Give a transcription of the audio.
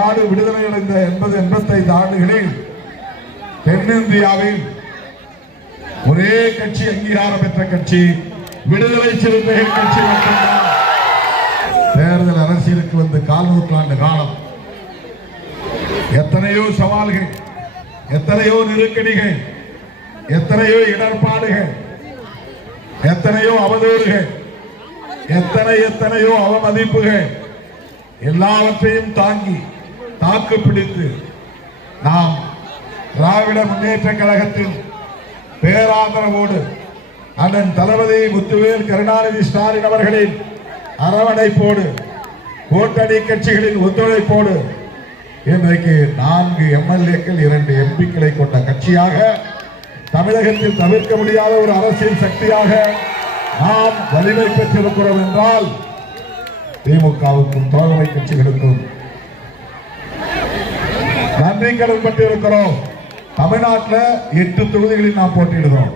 நாடு விடுதலை அடைந்த 80-85 ஆண்டுகளில் தென்னிந்தியாவில் ஒரே கட்சி அங்கீகாரம் பெற்ற கட்சி விடுதலை சிறுத்தைகள் கட்சி மட்டும்தான். தேர்தல் அரசியலுக்கு வந்து 4 நூற்றாண்டு காலம் எத்தனையோ சவால்கள், எத்தனையோ நெருக்கடிகள், எத்தனையோ இடர்பாடுகள், எத்தனையோ அவதூறுகள், எத்தனையோ அவமதிப்புகள் எல்லாவற்றையும் தாங்கி தாக்கு பிடித்து நாம் திராவிட முன்னேற்ற கழகத்தின் பேராதரவோடு அண்ணன் தளபதி முத்துவேல் கருணாநிதி ஸ்டாலின் அவர்களின் அரவணைப்போடு கூட்டணி கட்சிகளின் ஒத்துழைப்போடு இன்றைக்கு 4 எம்எல்ஏக்கள் 2 எம்பிக்களை கொண்ட கட்சியாக தமிழகத்தில் தவிர்க்க முடியாத ஒரு அரசியல் சக்தியாக நாம் வலிமை பெற்றிருக்கிறோம் என்றால் திமுகவுக்கும் தோழமை கட்சிகளுக்கும் நன்றி கடன் பட்டிருக்கிறோம். தமிழ்நாட்டில் 8 தொகுதிகளில் நாம் போட்டியிடுகிறோம்.